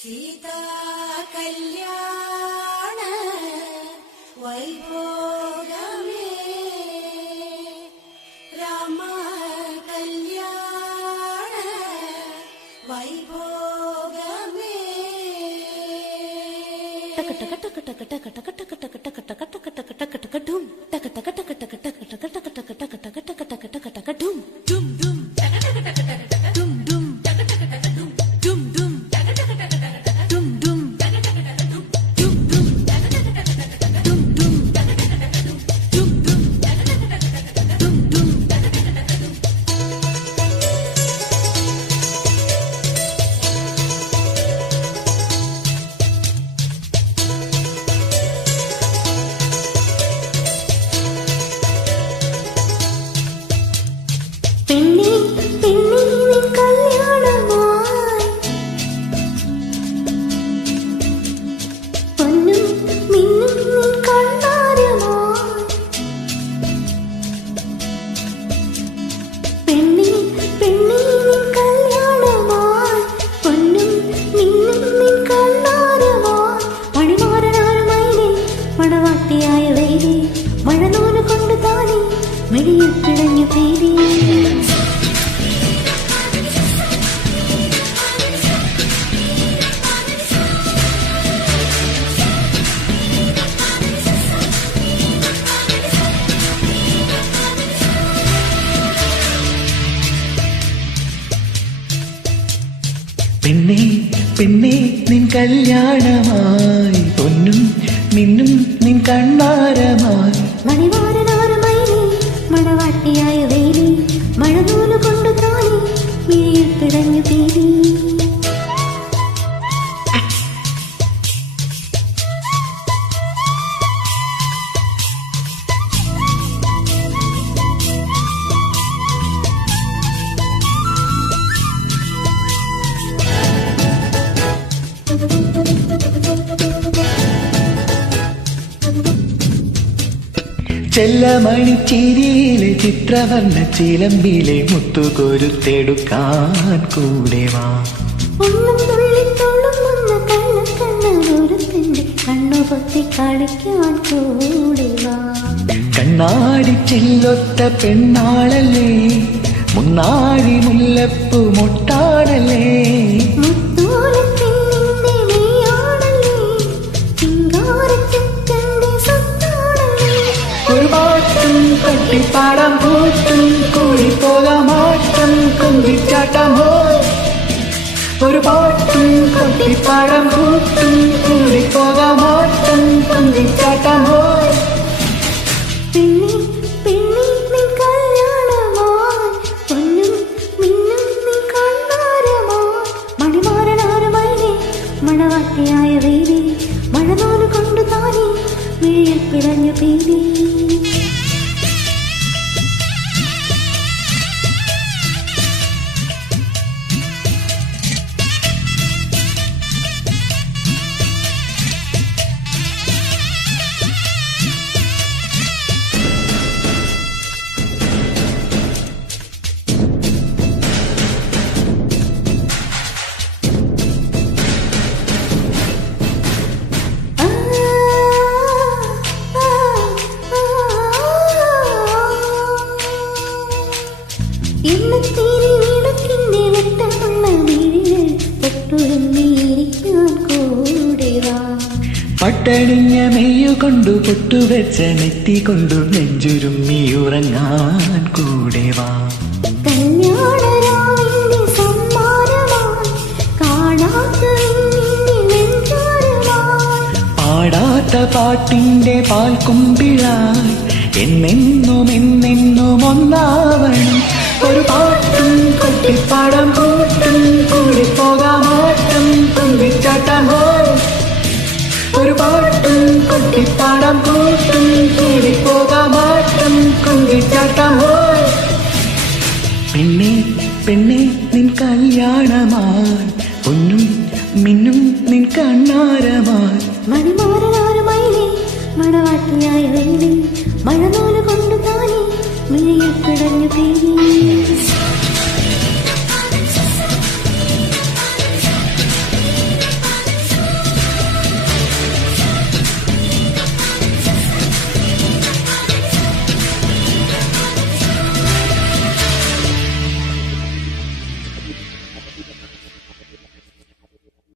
സീതാ കല്യാണ വൈഭോഗമേ രാമ കല്യാണ വൈഭോഗമേ ടക ടക ടക ടക ടക ടക ടക ടക ടക ടക ടക ടക ടക ടക ഡും ടക ടക ടക ടക ടക ടക ടക ടക ടക ടക ടക ടക ടക ടക ഡും ഡും ഡും ടക ടക ടക ടക ടക ഡും ഡും ടക ടക ടക ഡും ഡും ഡും ടക ടക ടക ടക ഡും ഡും ടക ടക ടക ഡും ഡും ഡും ടക ടക ടക ടക ഡും ഡും ടക ടക ടക ഡും ഡും ഡും ടക ടക ടക ഡും ഡും ടക ടക ടക ഡും. പെണ്ണേ പെണ്ണേ നിൻ കല്യാണമായി പൊന്നും മിന്നും നിൻ കണ്ണാരമായി പെണ്ണേ പെണ്ണേ നിൻ കല്യാണമായി പൊന്നും മിന്നും നിൻ കണ്ണാരമായി മണിമാരനാരുമൈലേ മണവാട്ടിയായ വേലി മഴനൂല് കൊണ്ട് താനേ മിഴിയിൽ പിടഞ്ഞു പേരി പെണ്ണേ പെണ്ണേ നിൻ കല്യാണമായി പൊന്നും മിന്നും നിൻ കണ്ണാരമായി മണിമാരനാരുമൈലേ മണവാട്ടിയായ വേലി മഴനൂല് കൊണ്ട് താനേ മിഴിയിൽ പിടഞ്ഞു പേരി ചെല്ലമണിച്ചിരിയിലെ ചിത്രവർണ്ണ ചിലമ്പിലെ മുത്തുകൊരുത്തെടുക്കാൻ കൂടെ വാ ഒന്നും തുള്ളി തുള്ളുന്ന കണ്ണൊരുത്തിന്റെ കണ്ണുപൊത്തി കളിക്കാൻ കൂടെ വാ കണ്ണാടി ചെല്ലൊത്ത പെണ്ണാളല്ലേ മുന്നാഴി മുല്ലപ്പൂ മൊട്ടാടല്ലേ മുത്തോലത്തിന്നിന്റെ നീയാണല്ലേ ചിങ്കാരച്ചക്കന്റെ സത്താണല്ലേ ഒരു പാട്ടും കട്ടിപ്പാടാം കൂട്ടും കൂടിപ്പോകാമാട്ടം കുന്തിച്ചാട്ടം ഹോ ഒരു പാട്ടും കട്ടിപ്പാടാം കൂട്ടും കൂടിപ്പോകാമാട്ടം കുന്തിച്ചാട്ടം ഹോ പെണ്ണേ പെണ്ണേ നിൻ കല്യാണമായി പൊന്നും മിന്നും നിൻ കണ്ണാരമായി മണിമാരനാരുമൈലേ മണവാട്ടിയായ വേലി മഴനൂല് കൊണ്ട് താനേ മിഴിയിൽ പിടഞ്ഞു പേരി എണ്ണത്തിരി വിളക്കിന്റെ വെട്ടമുള്ള മിഴികൾ തൊട്ടുരുമ്മിയിരിക്കാൻ കൂടെ വാ പട്ടണിഞ്ഞ മെയ്യുകൊണ്ടു പൊട്ടുവെച്ച നെറ്റി കൊണ്ടു നെഞ്ചുരുമ്മി ഉറങ്ങാൻ കൂടെ വാ കല്യാണരാവിന്റെ സമ്മാനമായി കാണാത്ത നിന്നിന്റെ നെഞ്ചോരമായി പാടാത്ത പാട്ടിന്റെ പാൽക്കുമ്പിളായി എന്നെന്നും ഒന്നാവണം ഒരു പാട്ടും കൊട്ടിപ്പാടം കൂട്ടും കൂടി പോകാമാട്ടം കുന്തിച്ചാട്ടം ഹോ ഒരു പാട്ടും കൊട്ടിപ്പാടം കൂട്ടും കൂടി പോകാമാട്ടം കുന്തിച്ചാട്ടം ഹോ പെണ്ണേ പെണ്ണേ നിൻ കല്യാണമായി പൊന്നും മിന്നും നിൻ കണ്ണാരമായി മണിമാരനാരുമൈലേ മണവാട്ടിയായ വേലി മഴനൂല് കൊണ്ട് താനേ മിഴിയിൽ പിടഞ്ഞു പേരി